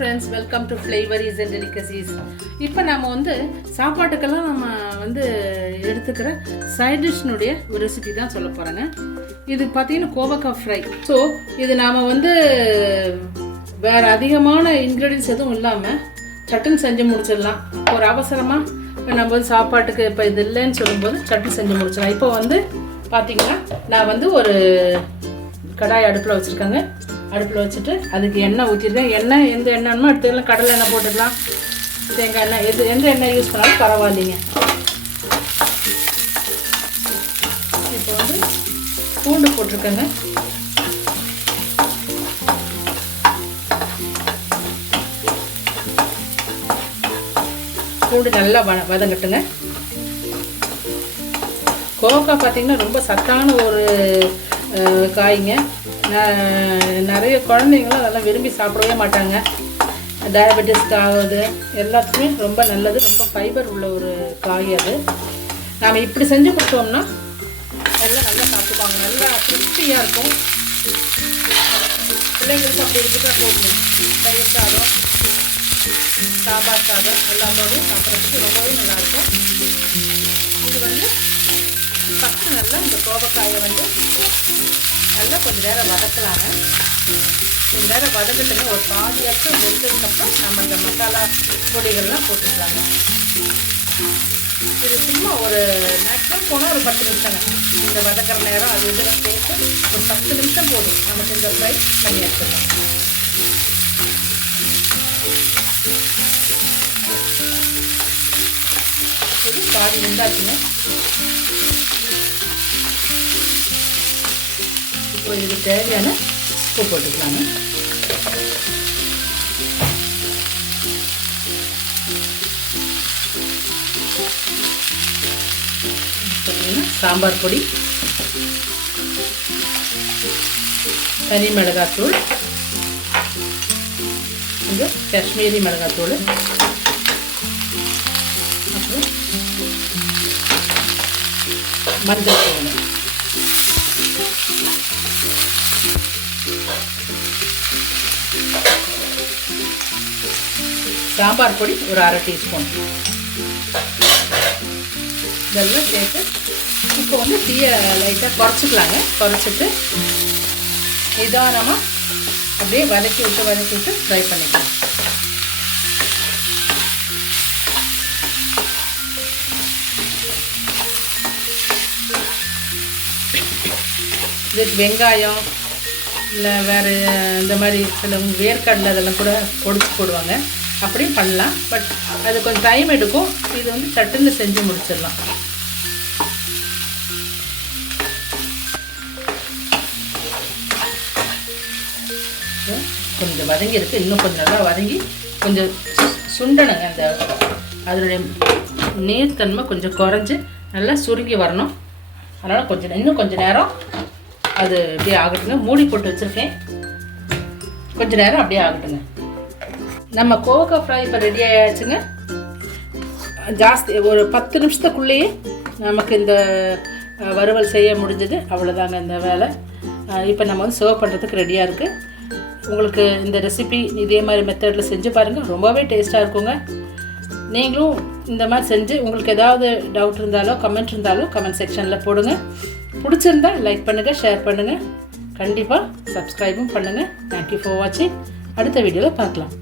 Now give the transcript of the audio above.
friends, welcome to Flavors and Delicacies. இப்போ நாம வந்து சாப்பாட்டுக்கெல்லாம் நம்ம வந்து எடுத்துக்கிற சைட் டிஷ்னுடைய ஒரு ரெசிபி தான் சொல்ல போறேங்க. இது பார்த்தீங்கன்னா கோவக்காய் ஃப்ரை. ஸோ இது நாம வந்து வேற அதிகமான இன்க்ரீடியன்ஸ் எதுவும் இல்லாமல் சட்டுன்னு செஞ்சு முடிச்சிடலாம். ஒரு அவசரமாக இப்போ நம்ம வந்து சாப்பாட்டுக்கு இப்போ இது இல்லைன்னு சொல்லும்போது சட்னி செஞ்சு முடிச்சிடலாம். இப்போ வந்து பார்த்தீங்கன்னா நான் வந்து ஒரு கடாய் அடுப்பில் வச்சுருக்கேங்க. அடுப்பில் வச்சுட்டு அதுக்கு எண்ணெய் ஊற்றிருக்கேன். எண்ணெய் எந்த எண்ணெய்னுமோ எடுத்துக்கலாம். கடலை எண்ணெய் போட்டுக்கலாம், தேங்காய் எண்ணெய், எந்த எண்ணெய் யூஸ் பண்ணாலும் பரவாயில்லைங்க. இப்போ வந்து பூண்டு போட்டிருக்கேங்க. பூண்டு நல்லா வதங்கட்டுங்க. கோவக்காய் பார்த்திங்கன்னா ரொம்ப சத்தான ஒரு காய்ங்க. நிறைய குழந்தைங்களும் அதெல்லாம் விரும்பி சாப்பிடவே மாட்டாங்க. டயபெட்டிஸ்க்கு ஆகுது, எல்லாத்துக்குமே ரொம்ப நல்லது. ரொம்ப ஃபைபர் உள்ள ஒரு காய் அது. நாம் இப்படி செஞ்சு கொடுத்தோம்னா எல்லாம் நல்லா சாப்பிடுவாங்க. நல்லா திருப்தியாக இருக்கும். பிள்ளைங்களுக்கு அப்படி இருந்துட்டா போடணும். தயிர் சாதம், சாம்பார் சாதம் எல்லாத்தோடையும் சாப்பிட்றதுக்கு ரொம்பவே நல்லாயிருக்கும். இது வந்து ஃபஸ்ட்டு நல்லா இந்த கோவக்காயை வந்து நல்லா கொஞ்சம் நேரம் வதக்கலாங்க. கொஞ்சம் நேரம் வதக்கிட்டுங்க. ஒரு பாதியாச்சும் வெந்ததுக்கப்புறம் நம்ம இந்த மசாலா பொடிகள்லாம் போட்டுக்கலாங்க. இது சும்மா ஒரு மேக்ஸிமம் போனால் ஒரு 10 நிமிஷங்க. இந்த வதக்கிற நேரம் அது இதெல்லாம் சேர்த்து ஒரு 10 நிமிஷம் போதும். நமக்கு இந்த ஃப்ரை பண்ணி எடுத்துக்கலாம். இது பாதி வெந்தாச்சுங்க. இப்போ இதுக்கு தேவையான உப்பு போட்டுக்கலாங்க. பார்த்தீங்கன்னா சாம்பார் பொடி, தனி மிளகாத்தூள், கொஞ்சம் காஷ்மீரி மிளகாத்தூள், அப்புறம் மஞ்சள் தூள், சாம்பார் பொடி ஒரு 1/2 டீஸ்பூன் இதெல்லாம் சேர்த்து இப்போ வந்து தீயை லைட்டாக குறைச்சிக்கலாங்க. குறைச்சிட்டு நிதானமாக அப்படியே வதக்கி விட்டு ஃப்ரை பண்ணிக்கலாம். இதுக்கு வெங்காயம் இல்லை வேறு இந்த மாதிரி சில வேர்க்கடலை அதெல்லாம் கூட பொடிச்சு போடுவாங்க. அப்படியும் பண்ணலாம். பட் அது கொஞ்சம் டைம் எடுக்கும். இது வந்து சட்டுன்னு செஞ்சு முடிச்சிடலாம். கொஞ்சம் வதங்கி இருக்குது. இன்னும் கொஞ்சம் நல்லா வதங்கி கொஞ்சம் சுண்டணுங்க. அந்த அதனுடைய நீர்த்தன்மை கொஞ்சம் குறைஞ்சி நல்லா சுருங்கி வரணும். அதனால் இன்னும் கொஞ்சம் நேரம் அது அப்படியே ஆகட்டுங்க. மூடி போட்டு வச்சுருக்கேன். கொஞ்சம் நேரம் அப்படியே ஆகட்டுங்க. நம்ம கோவக்காய் ஃப்ரை இப்போ ரெடி ஆகிடுச்சுங்க. ஜாஸ்தி ஒரு 10 நிமிஷத்துக்குள்ளேயே நமக்கு இந்த வறுவல் செய்ய முடிஞ்சது. அவ்வளோதாங்க இந்த வேலை. இப்போ நம்ம வந்து சர்வ் பண்ணுறதுக்கு ரெடியாக இருக்குது. உங்களுக்கு இந்த ரெசிபி இதே மாதிரி மெத்தடில் செஞ்சு பாருங்கள். ரொம்பவே டேஸ்ட்டாக இருக்குங்க. நீங்களும் இந்த மாதிரி செஞ்சு உங்களுக்கு ஏதாவது டவுட் இருந்தாலோ கமெண்ட் இருந்தாலோ கமெண்ட் செக்ஷனில் போடுங்க. பிடிச்சிருந்தா லைக் பண்ணுங்கள், ஷேர் பண்ணுங்கள், கண்டிப்பாக சப்ஸ்கிரைபும் பண்ணுங்கள். தேங்க்யூ ஃபார் வாட்சிங். அடுத்த வீடியோவில் பார்க்கலாம்.